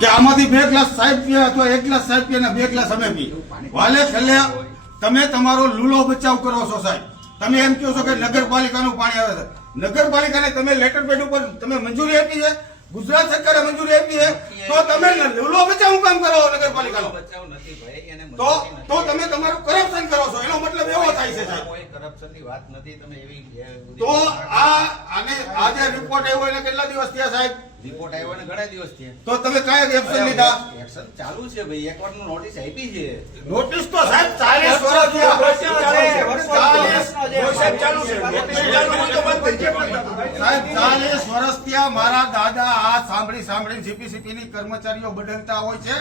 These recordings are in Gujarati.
કે આમાંથી બે ગ્લાસ સાહેબ પીએ અથવા એક ગ્લાસ સાહેબ પીએ અને બે ગ્લાસ અમે પીએ. વાલે છેલ્લે તમે તમારો લૂલો બચાવ કરો છો સાહેબ. તમે એમ કહો છો કે નગરપાલિકાનું પાણી આવે છે. નગરપાલિકાને તમે લેટર પેડ ઉપર તમે મંજૂરી આપી છે? ગુજરાત સરકારે મંજૂરી આપી છે? તો તમે લૂલો બચાવ કામ કરો નગરપાલિકાનો? બચાવ નથી તો તો તમે તમારું કરપ્શન કરો છો. એનો મતલબ એવો થાય છે સાહેબ. કોઈ કરપ્શનની વાત નથી તમે એવી તો આ આને આજે રિપોર્ટ આવ્યો એને કેટલા દિવસ થયા સાહેબ? રિપોર્ટ આવ્યો ને ઘણા દિવસ થયા. તો તમે કયા એક્શન લીધા? એક્શન ચાલુ છે ભાઈ. એક વાર નોટિસ આપી છે. નોટિસ તો સાહેબ ચાલીસ વર્ષ થયા. સાહેબ ચાલીસ વર્ષ ત્યાં મારા દાદા આ સાંભળી સાંભળી જીપીસીપી ની કર્મચારીઓ બદલતા હોય છે.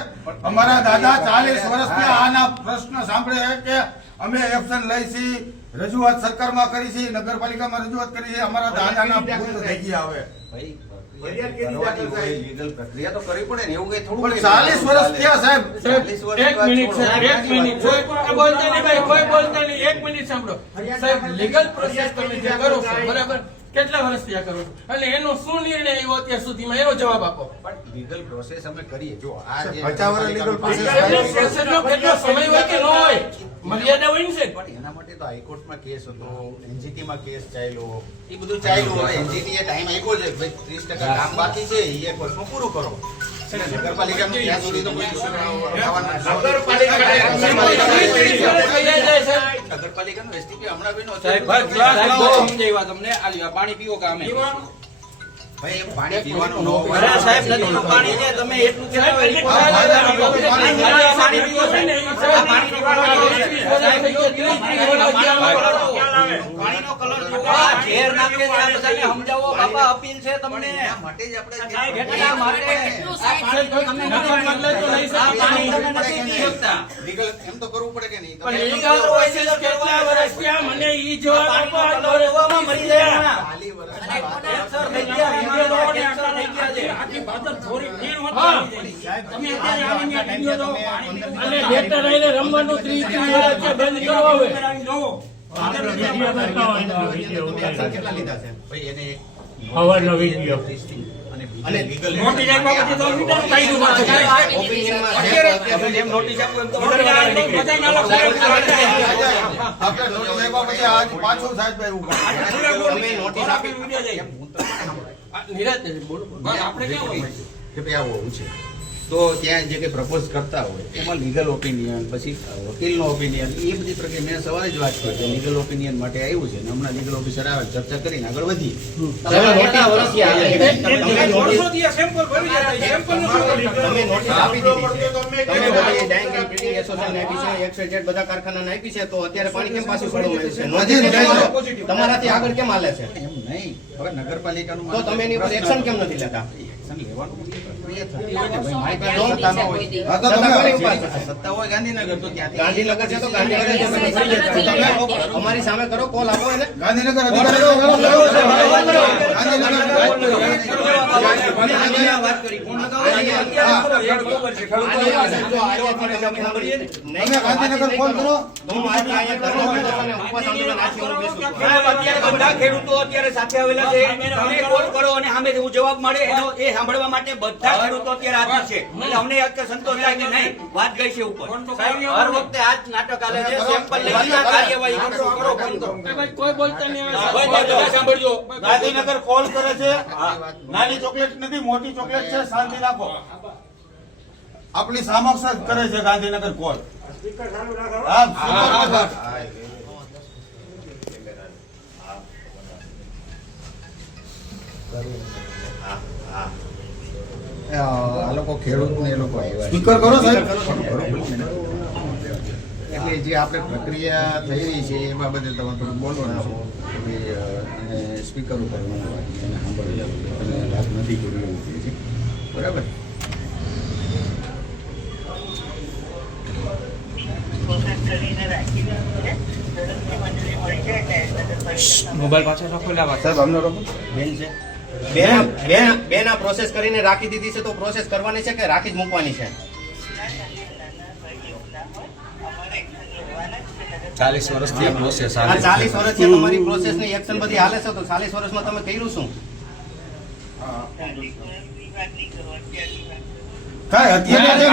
અમારા દાદા ચાલીસ વર્ષ ત્યાં આના પ્રશ્ન સાંભળે છે કે અમે એક્શન લઈશી રજૂઆત સરકારમાં કરી છે નગરપાલિકામાં રજૂઆત કરી છે. અમારા દાદાના ભૂત થઈ ગયા હવે. ભાઈ પ્રક્રિયા તો કરવી પડે ને એવું કઈ થોડું ચાલીસ વર્ષ થયા સાહેબ. ચાલીસ વર્ષ એક મિનિટ સાહેબ એક મિનિટ. કોઈ કોઈ બોલતા નહીં ભાઈ કોઈ બોલતા નહીં. એક મિનિટ સાંભળો. સાહેબ લીગલ પ્રોસેસ તમે જે કરો છો બરાબર? કેટલા વર્ષથી આ કરો છો? અને એનો શું નિર્ણય આવ્યો અત્યાર સુધીમાં? એનો જવાબ આપો. પણ લીગલ પ્રોસેસ અમે કરીએ. જો આ જે પચાસ વર્ષ legal process લીગલ પ્રોસેસનો કેટલો સમય હોય કે ન હોય? મર્યાદા હોય ને સાહેબ? પણ એના માટે તો હાઈકોર્ટમાં કેસ હતો એનજીટી માં કેસ ચાલ્યો. એ બધું ચાલ્યું. હવે એનજીટી એ ટાઈમ આપ્યો છે ભાઈ ત્રીસ ટકા કામ બાકી છે એ એક વર્ષમાં પૂરું કરો. પાણી પીવો કે અમે? પાણી પીવાનું ન સાહેબ નદીનું પાણી છે તમે એટલું પાણી પીવો પાણીની. આ ઝેર નાખે છે આ બધાને સમજાવો. બાપા અપીલ છે તમને. માટે જ આપણે એટલા માટે આ પાણી તો તમે પી શકતા. પાણી તમે નથી પી શકતા. લીગલ એમ તો કરવું પડે કે નહીં? પણ લીગલ હોય છે તો કેટલા વર્ષ થયા? મને ઈ જવાબ આપો આ વર્ષમાં મરી જવાના. ખાલી વર્ષ અને. કેન્સર થઈ ગયા? વીડિયો જોવો, કેન્સર થઈ ગયા છે. આખી ભાદર થોડી ફીણ હોતી તમે અત્યારે આવીને વીડિયો જોવો. અને બેટર રહીને રમવાનું ત્રીસ ત્રીસ વર્ષ છે, બંધ કરો હવે. તમે action કેટલા લીધા છે? ભાઈ એને એક હવાનો વીડિયો. અને નોટિસ આપ્યા તો રિટર્ન કાઢ્યું પાછું. અત્યારે તમે નોટિસ આપો એમ તો આપણે નોટિસ આપ્યા પછી આજ પાછું સાહેબ એવું કરે. નોટિસ આપી વીડિયો જાય. એમ નિરાંતે બોલો. આપણે કેવું હોય? કે ભાઈ આવું છે. તો ત્યાં જે કંઈ પ્રપોઝ કરતા હોય એમાં લીગલ ઓપિનિયન પછી વકીલનો ઓપિનિયન એ બધી પ્રક્રિયા મેં સવારે જ વાત કરી છે લીગલ ઓપિનિયન માટે આવ્યું છે અને હમણાં લીગલ ઓફિસર આવે ચર્ચા કરીને આગળ વધીએ. બધી કારખાના આપી છે. તો અત્યારે પાણી કેમ પાછું છે? તમારાથી આગળ કેમ હાલે છે? એમ નહીં. હવે નગરપાલિકાનું તો તમે એની ઉપર એક્શન કેમ નથી લેતા? એક્શન લેવાનું ગાંધીનગર ગાંધીનગર છે તો ગાંધીનગર તમે તમે અમારી સામે કરો કોલ આપો ગાંધીનગર અધિકારીઓ કરો, કરો, કરો, કરો. ગાંધીનગર વાત કરી ફોન લગાવો ને, અત્યારે કરો, એક બરોબર છે. આજે જો આજે તમે સાંભળીએ ને, નહીં તમે ગાંધીનગર ફોન કરો. તો હું આજે અહીંયા ધરણા પર અને ઉપવાસ આંદોલન આખી હું બેસું. સાહેબ, અત્યારે બધા ખેડૂતો અત્યારે સાથે આવેલા છે. તમે કોલ કરો અને સામે હું જવાબ મળે એનો એ સાંભળવા માટે બધા ખેડૂતો અત્યારે હાજર છે. એટલે અમને સંતોષ થાય કે નહીં? વાત ગઈ છે ઉપર. હર વખતે આ નાટક હાલે છે. સેમ્પલ લઈને કાર્યવાહી કરો કોઈ બોલતા નહીં સાંભળજો. ગાંધીનગર કોલ કરે છે. નાની ચોકલેટ નથી મોટી ચોકલેટ છે. શાંતિ રાખો. આપણી સામક્ષ જ કરે છે ગાંધીનગર વાત. આ લોકો ખેડૂત ને એ લોકો આવ્યા. સ્પીકર કરો સાહેબ. એટલે જે આપણે પ્રક્રિયા થઈ રહી છે એ બાબતે તમે થોડું બોલો છો. કે અને સ્પીકર ઉપર સાંભળવી વાત નથી છે. બરાબર? મોબાઈલ પાછળ રાખો એટલે સાહેબ અમને રોકો બેન છે. બેન બેન. બેન આ પ્રોસેસ કરીને રાખી દીધી છે તો પ્રોસેસ કરવાની છે કે રાખી જ મૂકવાની છે? ચાલીસ વર્ષથી આ પ્રોસેસ ચાલીસ વર્ષથી તમારી પ્રોસેસની એક્શન બધી હાલે છે તો ચાલીસ વર્ષમાં તમે કર્યું શું? કાંઈ અત્યારે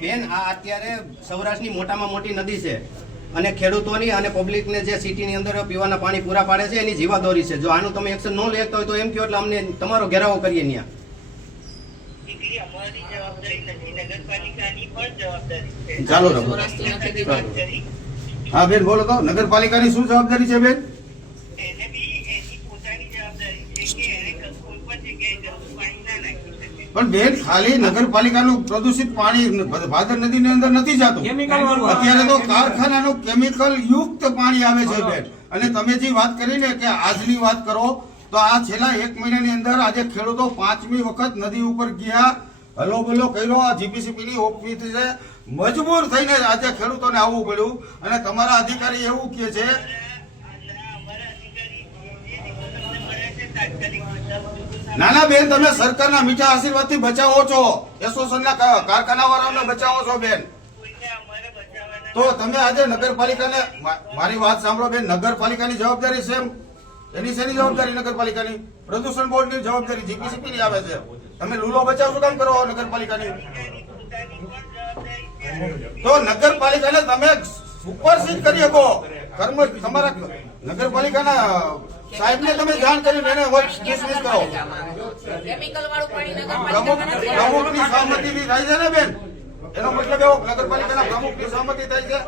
બેન આ અત્યારે સૌરાષ્ટ્રની મોટામાં મોટી નદી છે અને ખેડૂતોની અને પબ્લિકને જે સિટીની અંદર પીવાના પાણી પૂરા પાડે છે એની જીવાદોરી છે. જો આનું તમે એક્શન ન લેતા હોય તો એમ કહો એટલે અમને તમારો ઘેરાવો કરીએ ત્યાં દીકરી અમારી જવાબદારી નથી. નગરપાલિકાની પણ જવાબદારી છે. ચાલો. હા બેન બોલો તો. નગરપાલિકાની શું જવાબદારી છે બેન એને બી એની પોતાની જવાબદારી છે કે એને કોઈ પણ જગ્યાએ ગંદુ પાણી ના નાખી શકે પણ બેન ખાલી નગરપાલિકાનું પ્રદૂષિત પાણી ભાદર નદીની અંદર નથી જતું. અત્યારે તો કારખાનાનું કેમિકલ યુક્ત પાણી આવે છે બેન અને તમે જે વાત કરી ને કે આજની વાત કરો તો આ છેલ્લા એક મહિનાની અંદર આજે ખેડૂતો પાંચમી વખત નદી ઉપર ગયા હલો બલો કર્યો આ જીપીસીપી ની ઓફિસ છે. મજબૂર થઈને આજે ખેડૂતોને આવવું પડ્યું. અને તમારા અધિકારી એવું કહે છે અમારા અધિકારી જે દિવસો તમને મળ્યા છે તાત્કાલિક નાના બેન, તમે સરકારના મીઠા આશીર્વાદથી બચાવો છો. એસોસિએશનના કારખાના વાળાઓને બચાવો છો, બેન. તો તમે આજે નગરપાલિકાને મારી વાત સાંભળો, બેન. નગરપાલિકાની જવાબદારી છે? એની શેની જવાબદારી, નગરપાલિકાની? પ્રદૂષણ બોર્ડની જવાબદારી જીપીસીપી ની આવે છે. તમે લૂલો બચાવ શું કામ કરો નગરપાલિકાની? તો નગરપાલિકાને તમે સુપરસીડ કરી શકો. કર્મ, તમારા નગરપાલિકાના સાહેબને તમે જાણ કરીને એને ડિસમિસ કરો. કેમિકલ પ્રમુખની સહમતિ પ્રમુખની સહમતિથી થાય છે ને બેન? એનો મતલબ એવો નગરપાલિકાના પ્રમુખની સહમતિ થાય છે?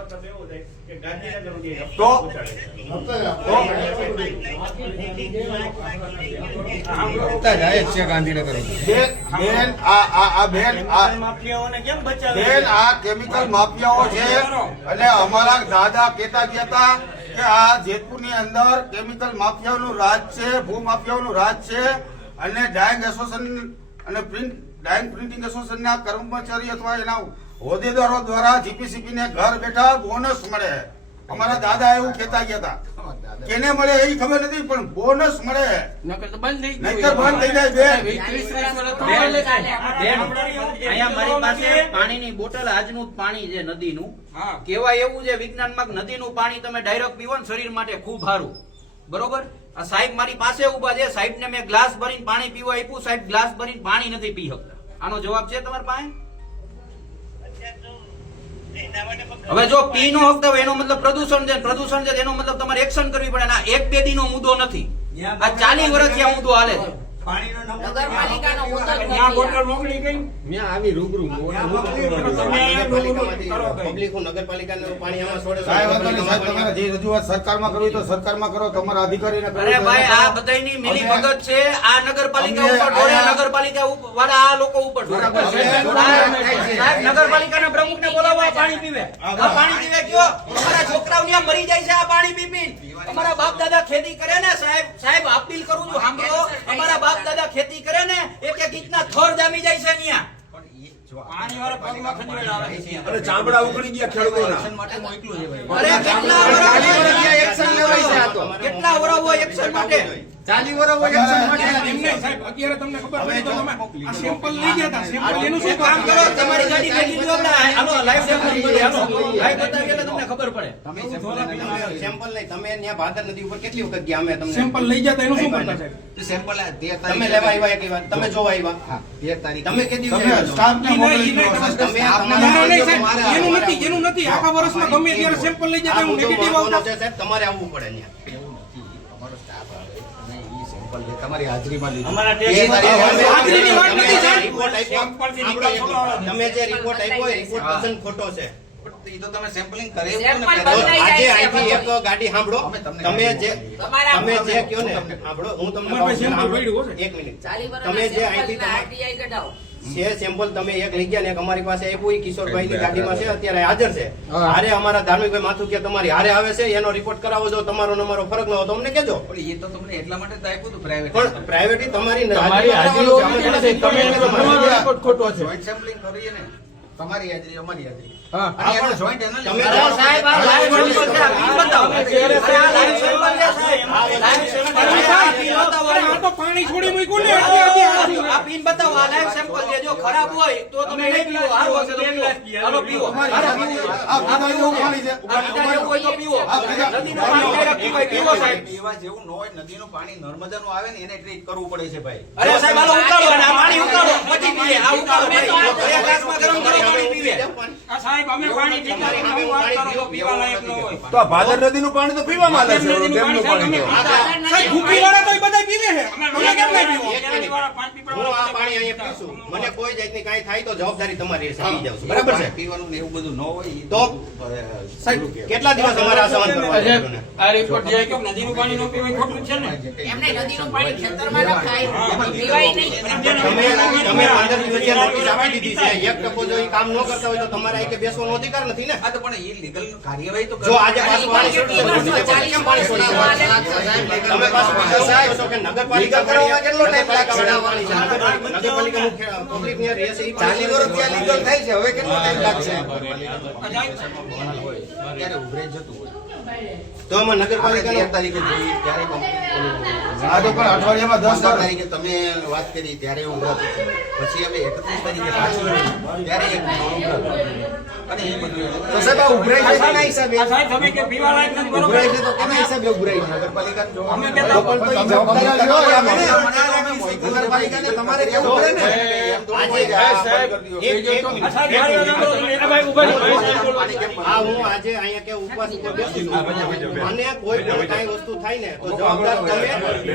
તો? તો? બેન બેન આ આ આ બેન આ બેન આ કેમિકલ માફિયાઓ છે. અને અમારા દાદા કહેતા ગયા હતા. કે આ જેતપુરની અંદર કેમિકલ માફિયાઓનું રાજ છે, ભૂ માફિયાઓનું રાજ છે અને ડાયંગ એસોસિએશન અને પ્રિન્ટ, ડાયંગ પ્રિન્ટિંગ એસોસિએશનના કર્મચારી અથવા એના હોદ્દેદારો દ્વારા જીપીસીપીને ઘર બેઠા બોનસ મળે. અમારા દાદા એવું કહેતા ગયા હતા. કેને મળે એ ખબર નથી પણ બોનસ મળે. નકર તો બંધ થઈ ગયું. બંધ થઈ જાય અહીંયા મારી પાસે પાણીની બોટલ આજનું જ પાણી છે નદીનું. કેવાય એવું છે વિજ્ઞાનમાં કે નદીનું પાણી તમે ડાયરેક્ટ પીવો ને શરીર માટે ખૂબ સારું. બરોબર? આ સાહેબ મારી પાસે ઊભા છે સાહેબ ને મેં ગ્લાસ ભરીને પાણી પીવા આપ્યું સાહેબ ગ્લાસ ભરીને પાણી નથી પી શકતા. આનો જવાબ છે તમારી પાસે? હવે જો પી નો હક એનો મતલબ પ્રદૂષણ છે પ્રદૂષણ છે એનો મતલબ તમારે એક્શન કરવી પડે આ એક બે દી નો મુદ્દો નથી. આ ચાલી વર્ષથી આ મુદ્દો હાલે છે. નગરપાલિકાનો મુદ્દો જ ત્યાં બોટલ નથી મોકલી ગઈ પબ્લિક નગરપાલિકાનું પાણી આમાં છોડે કાંઈ વાંધો નહીં સાહેબ તમારે જે રજૂઆત સરકારમાં કરવી તો સરકારમાં કરો તમારા અધિકારીને કરવી અરે તો ભાઈ એને આ કરો. બધાયની મિલી અમે- ભગત છે આ નગરપાલિકા અમે ઉપર ઢોળે આયા- નગરપાલિકા ઉપ- વાળા આ લોકો ઉપર ઢોળે. બરાબર છે. સાહેબ, સાહેબ, નગરપાલિકાના પ્રમુખને બોલાવો આ પાણી પીવે. પાણી પીવે કયો? અમારા છોકરાઓ મરી જાય છે આ પાણી પી પી અમારા બાપ દાદા ખેતી કરે ને સાહેબ સાહેબ અપીલ કરું છું સાંભળો. અમારા બાપ દાદા ખેતી કરે ને એક એક ઇંચના થોર જામી જાય છે ત્યાં ચામડા ઉકળી ગયા ખેડૂતોના. અરે કેટલા વરાવો એક્શન લેવાય છે? આ તો કેટલા વરાવો એક્શન માટે? ચાલી વરસ હોય માટે. એમ સાહેબ, અત્યારે તમને ખબર પડી તમે આ સેમ્પલ લઈ ગયા હતા. સેમ્પલ એનું શું કામ કરો? તમારી ગાડી ભેગી લ્યો આપણે હાલો લાઈવ સેમ્પલ કરીએ હાલો લાઈવ બતાવી એટલે તમને ખબર પડે. સેમ્પલ લઈ તમે ત્યાં ભાદર નદી ઉપર કેટલી વખત ગયા? અમે તમને સેમ્પલ લઈ જતા એનું શું કરતા સાહેબ? તમે લેવા આવ્યા એક વાર. તમે જોવા આવ્યા. તમે કે દિવસે તમે છો? સ્ટાફને ઈ નહીં, મોકલી દો. તમે તમે ના, ના, એનું નથી એનું નથી. આખા વર્ષમાં ગમે ત્યારે સેમ્પલ લઈ જતા હું નેગેટિવ આવતા. છે, સાહેબ. તમારે આવવું પડે ત્યાં. તમારી હાજરીમાં લીધું. તમે નથી, જે સાહેબ. રિપોર્ટ આપ્યો, આપણો તમે જે રિપોર્ટ આપ્યો એ રિપોર્ટ તદ્દન ખોટો છે. તમે જે અહીંથી છે સેમ્પલ તમે એક લઈ ગયા ને એક અમારી પાસે આવ્યું એ કિશોરભાઈ ની ગાડીમાં છે અત્યારે હાજર છે હારે અમારા ધાર્મિકભાઈ માથું કે તમારી હારે આવે છે એનો રિપોર્ટ કરાવો જો તમારો નંબર ફરક ન હોય તો અમને કેજો પણ એ તો તમને એટલા માટે આપ્યું હતું પ્રાઇવેટ પણ પ્રાઇવેટી તમારી તમે તમારી- ખોટો છે જોઈન્ટ સેમ્પલિંગ કરીએ ને તમારી હાજરી અમારી હાજરી હા. એનો જોઈન્ટ એનાલિસિસ તમે સાહેબ આ લાઈવ સેમ્પલ છે આ બતાવો અરે આ લાઈવ સેમ્પલ છે સાહેબ લાઈવ સેમ્પલ છે આ બિલ બતાવો અરે આ તો પાણી છોડી મૂક્યું ને પીન બતાવો આ લાઈવ સેમ્પલ છે જો ખરાબ હોય તો તમે નહીં પીવો. હારો હશે તો પીવો. હાલો પીવો. પીવો. આ પીવા પાણી છે. આ હોય તો પીવો. નદીનું પાણી direct પીવાય, પીવો સાહેબ. પીવા જેવું ન હોય નદીનું પાણી નર્મદાનું આવે ને એને ટ્રીટ કરવું પડે છે ભાઈ. અરે સાહેબ હાલો ઉકાળો અને આ પાણી ઉકાળો. પછી પીએ. આ ઉકાળો. ભાઈ બે ગ્લાસમાં ગરમ કરો પાણી પીવે આ સાહેબ અમે પાણી પીવું. તો આ ભાદર નદીનું પાણી તો પીવામાં આવે છે ડેમનું પાણી તો. સાહેબ ભૂખીવાળા તો બધા પીવે છે. અમે કેમ નહીં પીવો? એક મિનિટ. હું આ પાણી અહીંયા પીશું. મને કોઈ જાતની કાંઈ થાય તો જવાબદારી તમારી રહેશે પી જાઉં બરાબર છે? પીવાનું એવું બધું ન હોય તો? સાહેબ કેટલા દિવસ અમારે આ સહન કરવા આ રિપોર્ટ જે કે એમને નદીનું પાણી ખેતરમાં નખાય પીવાય નહીં. તમે તમે પંદર દિવસે નોટિસ આપી દીધી છે. એક ટકો જો ઈ કામ ન કરતા હોય તો તમારે કે બેસવાનો અધિકાર નથી ને? હા તો પણ એ લીગલ કાર્યવાહી તો જો આજે પાછું પાણી છોડશે કેમ પાણી તમે પાછું કે નગરપાલિકા કરવામાં કેટલો ટાઈમ લાગે? નગરપાલિકા પબ્લિક ને રહે છે ચાલી વર્ષ ત્યાં લીગલ થાય છે હવે કેટલો ટાઈમ લાગશે ત્યારે ઉભરે જતું હોય તો આમાં આપણે તારીખે જોઈએ ત્યારે આ તો પણ અઠવાડિયામાં દસ તારીખે તમે વાત કરી ત્યારે ઉભરાતું પછી અમે એકત્રીસ તારીખે પાછું ત્યારે એક અને એ બધું તો સાહેબ આ ઉભરાય છે કેના હિસાબે ઉભરાઈ છે તો કેના હિસાબે ઉભરાય છે નગરપાલિકાને જોવા તો પણ તો જવાબદારી લ્યો અમે ને. નગરપાલિકાને તમારે કેવું પડે ને આજે સાહેબ, એક- એક મિનિટ. આ હું આજે અહીંયા કે ઉપવાસ ઉપર બેસું છું અને કોઈ પણ કાંઈ વસ્તુ થાય ને તો જવાબદાર તમે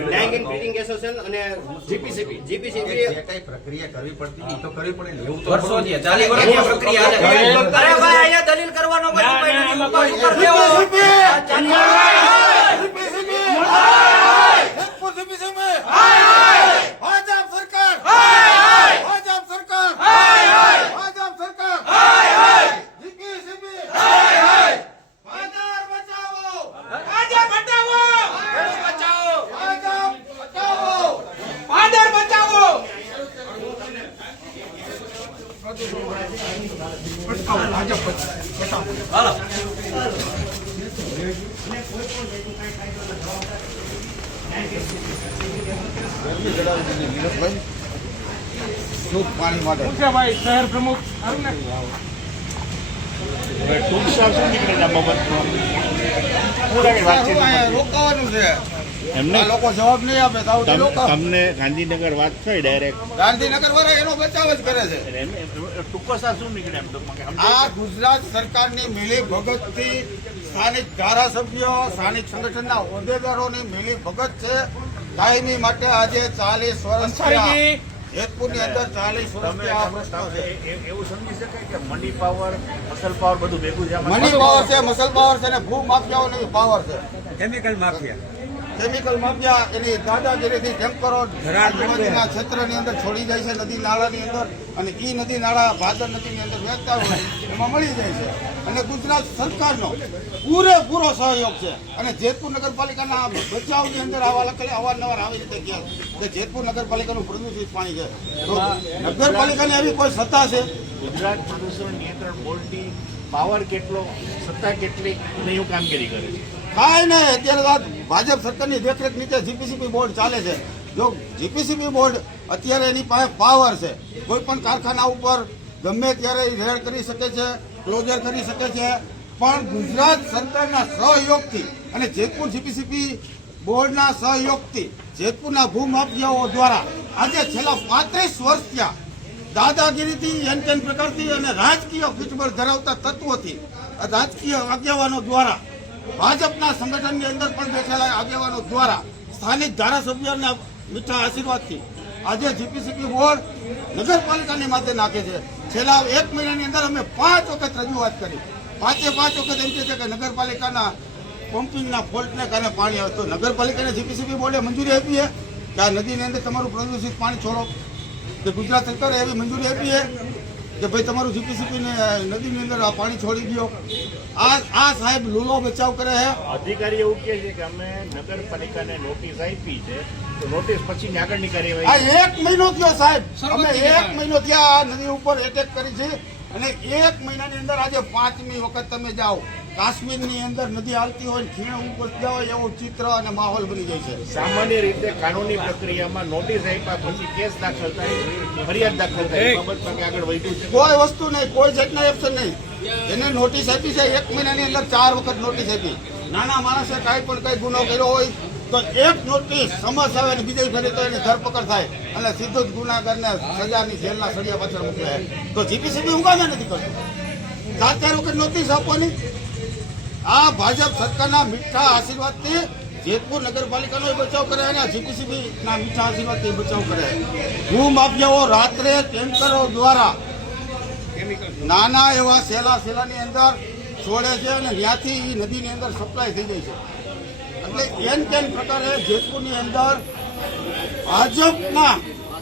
ડાઇંગ એન્ડ ફીડિંગ એસોસિએશન અને જીપીસીપી જે કઈ પ્રક્રિયા કરવી પડતી તો કરવી પડે ને તો વર્ષોથી ચાલી વર્ષની પ્રક્રિયા છે અરે ભાઈ અહીંયા દલીલ કરવાનો ઉપર ઉપર દેવો સરકાર ભાજપ સરકાર ભાજપ સરકાર જીપીસીબી ભાજપ બચાવો ભાજપ બચાવો ભાજપ બચાવો શુદ્ધ પાણી માટે ભાઈ શહેર પ્રમુખ આવું ને અહીંયા રોકાવાનું છે આ લોકો જવાબ નહીં આપે તો આવું તમને ગાંધીનગર વાત થઈ ડાયરેક્ટ ગાંધીનગર વાળા એનો બચાવ જ કરે છે. ટૂંકો શું નીકળે એમ ટૂંકમાં આ ગુજરાત સરકારની મિલી ભગતથી સ્થાનિક ધારાસભ્યો સ્થાનિક સંગઠનના હોદ્દેદારોની મિલી ભગત છે. કાયમી માટે આજે ચાલીસ વર્ષ થયા. જેતપુરની અંદર ચાલીસ વર્ષથી એવું સમજી શકાય કે મની પાવર મસલ પાવર બધું ભેગું છે? મની પાવર છે મસલ પાવર છે અને ભૂ માફિયાઓની પાવર છે. Chemical mafia. એની દાદાગીરીથી ટેન્કરો આજુબાજુના ક્ષેત્રની અંદર છોડી જાય છે, નદી નાળાની અંદર અને એ નદી નાળા ભાદર નદીની અંદર વહેતા હોય, એમાં મળી જાય છે. અને ગુજરાત સરકારનો પૂરેપૂરો સહયોગ છે. અને જેતપુર નગરપાલિકાના બચાવની અંદર આવા લખેલી અવારનવાર આવી રીતે ગયા કે જેતપુર નગરપાલિકાનું પ્રદૂષિત પાણી છે. તો નગરપાલિકાની એવી કોઈ સત્તા છે? ગુજરાત પ્રદૂષણ નિયંત્રણ બોર્ડની પાવર કેટલો, સત્તા કેટલી નહીં કામગીરી કરે છે. કાંઈ નહીં, અત્યારે ભાજપ સરકારની દેખરેખ નીચે જીપીસીપી બોર્ડ ચાલે છે. જો જીપીસીપી બોર્ડ અત્યારે એની પાસે પાવર છે, કોઈ પણ કારખાના ઉપર ગમે ત્યારે રેડ કરી શકે છે ક્લોઝર કરી શકે છે, પણ ગુજરાત સરકારના સહયોગથી અને જેતપુર જીપીસીપી બોર્ડના સહયોગથી જેતપુરના ભૂમાફિયાઓ દ્વારા આજે છેલ્લા પાંત્રીસ વર્ષ ત્યાં દાદાગીરીથી એન પ્રકારથી અને રાજકીય પીઠબળ ધરાવતા તત્વોથી રાજકીય આગેવાનો દ્વારા ભાજપના સંગઠનની અંદર પણ બેઠેલા આગેવાનો દ્વારા સ્થાનિક ધારાસભ્યોના મીઠા આશીર્વાદથી આજે જીપીસીપી બોર્ડ નગરપાલિકાની માથે નાખે છે. છેલ્લા એક મહિનાની અંદર અમે પાંચ વખત રજૂઆત કરી. પાંચે પાંચ વખત એમ છે કે નગરપાલિકાના પમ્પિંગના ફોલ્ટને કારણે પાણી આવે. તો નગરપાલિકાને જીપીસીબી બોર્ડે મંજૂરી આપી છે કે આ નદીની અંદર તમારું પ્રદૂષિત પાણી છોડો. કે ગુજરાત સરકારે એવી મંજૂરી આપી છે કે ભાઈ તમારું સુકી સુકીને નદીની અંદર આ પાણી છોડી ગયો આ આ સાહેબ લૂલો બચાવ કરે છે અધિકારી એવું કહે છે કે અમે નગરપાલિકાને નોટિસ આપી છે. તો નોટિસ પછી આગળની આ એક મહિનો થયો સાહેબ. અમે એક મહિનો થયા આ નદી ઉપર એટેક કરી છે. અને એક મહિનાની અંદર આજે પાંચમી વખત તમે જાઓ. કાશ્મીરની અંદર નદી હાલતી હોય ખીણ ઉપજતા હોય એવું ચિત્ર અને માહોલ બની જાય છે. સામાન્ય રીતે કાનૂની પ્રક્રિયામાં નોટિસ આપ્યા પછી કેસ દાખલ થાય ફરિયાદ દાખલ થાય. બાબતમાં આગળ વધ્યું છે. કોઈ વસ્તુ નહીં કોઈ જાતના એપ્શન નહીં. એને નોટિસ આપી છે એક મહિનાની અંદર ચાર વખત નોટિસ આપી. નાના માણસે કાંઈ પણ કંઈ ગુનો કર્યો હોય તો એક નોટિસ સમજ આવે અને બીજા ફરી તો એની ધરપકડ થાય. અને સીધો જ ગુનાગારને સજાની જેલના સળિયા પાછળ મોકલાય. તો જીપીસીબી ઉગામે નથી કરતું? સાત ચાર વખત નોટિસ આપવાની? આ ભાજપ સરકારના મીઠા આશીર્વાદથી જેતપુર નગરપાલિકાનો બચાવ કરે અને જીપીસીબીના મીઠા આશીર્વાદથી બચાવ કરે. ભૂ માફિયાઓ રાત્રે ટેન્કરો દ્વારા નાના એવા સેલા સેલાની અંદર છોડે છે અને ત્યાંથી એ નદીની અંદર સપ્લાય થઈ જાય છે. એટલે એન તેન પ્રકારે જેતપુરની અંદર ભાજપના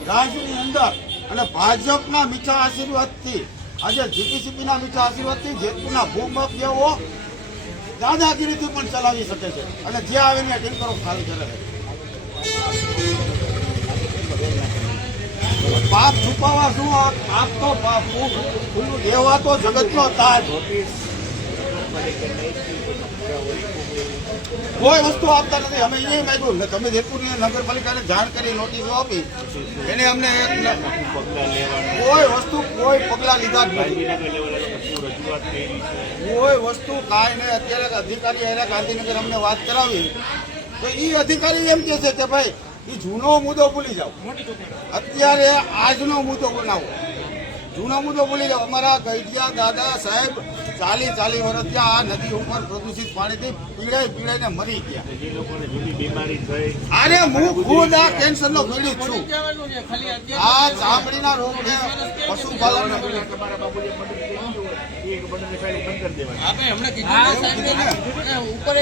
રાજની અંદર અને ભાજપના મીઠા આશીર્વાદથી, આજે જીપીસીપીના મીઠા આશીર્વાદથી જેતપુરના ભૂમાફિયાઓ દાદાગીરીથી પણ ચલાવી શકે છે. અને જે આવીને કરો ખાલી કરે છે. પાપ છુપાવવા શું આ પાપ તો પાપ દેવા તો જગતનો તાજ. કોઈ વસ્તુ આપતા નથી. અમે એ માંગ્યું ને તમે જેતપુરની નગરપાલિકાને જાણ કરી, નોટિસો આપી. એને અમને કોઈ વસ્તુ કોઈ પગલા લીધા જ નથી. રજૂઆત કરી છે. કોઈ વસ્તુ કાંઈ નહીં. અત્યારે અધિકારી એને ગાંધીનગર અમને વાત કરાવી. તો એ અધિકારી એમ કહે છે કે ભાઈ એ જૂનો મુદ્દો ભૂલી જાઓ. અત્યારે આજનો મુદ્દો બનાવો. જૂનો મુદ્દો ભૂલી જાઓ. અમારા ગઈઢિયા દાદા સાહેબ ચાલી ચાલી વર્ષથી આ નદી ઉપર પ્રદૂષિત પાણીથી પીડાઈ પીડાઈને મરી ગયા. જે લોકોને જુદી બીમારી થઈ. અરે હું ખુદ આ કેન્સરનો પીડિત છું. આ ચામડીના કીધું ને પશુપાલન અને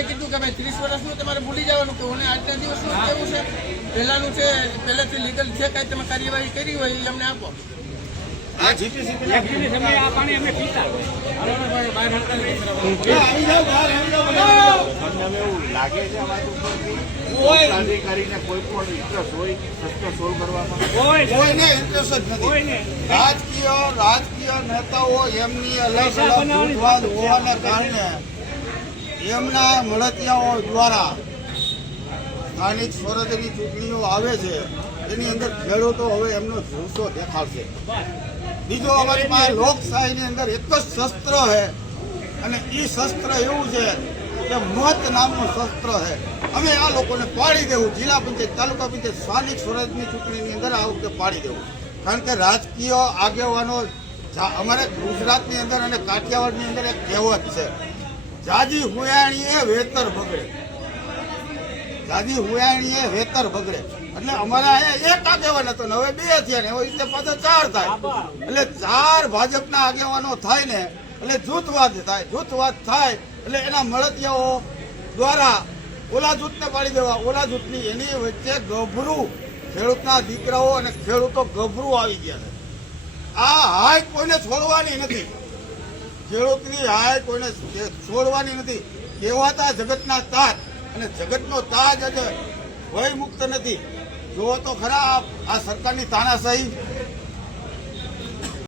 કીધું કે ભાઈ ત્રીસ વર્ષનું તમારે ભૂલી જવાનું કે મને આજના દિવસનું કેવું છે? પહેલાનું છે પહેલેથી લીગલ છે કાંઈ? તમે કાર્યવાહી કરી હોય એ અમને આપો. લાગે છે અધિકારીને કોઈ પણ ઇન્ટરેસ્ટ હોય પ્રશ્ન સોલ્વ કરવામાં કોઈને ઇન્ટરેસ્ટ જ નથી. રાજકીય રાજકીય નેતાઓ એમની અલગ અલગ વિવાદ હોવાના કારણે એમના મળતિયાઓ દ્વારા સ્થાનિક સ્વરાજ્યની ચૂંટણીઓ આવે છે. એની અંદર ખેડૂતો હવે એમનો જુસ્સો દેખાડશે. બીજો અમારી પાસે લોકશાહીની અંદર એક જ શસ્ત્ર છે. અને એ શસ્ત્ર એવું છે કે મત નામનું શસ્ત્ર છે. અમે આ લોકોને પાડી દેવું. જિલ્લા પંચાયત, તાલુકા પંચાયત, સ્થાનિક સ્વરાજની ચૂંટણીની અંદર આ વખતે પાડી દેવું. કારણ કે રાજકીય આગેવાનો અમારે ગુજરાતની અંદર અને કાઠિયાવાડની અંદર એક કહેવત છે. જાજી હુયાણીએ વેતર બગડે. જાજી હુયાણીએ વેતર બગડે. એટલે અમારા અહીંયા એક આગેવાન હતો ને હવે બે થયા ને, હવે એટલે પાછા ચાર થાય. એટલે ચાર ભાજપના આગેવાનો થાય ને, એટલે જૂથવાદ થાય જૂથવાદ થાય, એટલે એના મળતિયાઓ દ્વારા ઓલા જૂથને પાડી દેવા. ઓલા જૂથની એની વચ્ચે ગભરું ખેડૂતના દીકરાઓ અને ખેડૂતો ગભરું આવી ગયા છે. આ હાય કોઈને છોડવાની નથી. ખેડૂતની હાય કોઈને છોડવાની નથી. કહેવાતા જગતના તાજ અને જગતનો તાજ આજે ભય મુક્ત નથી. જુઓ તો ખરા આ- સરકારની તાનાશાહી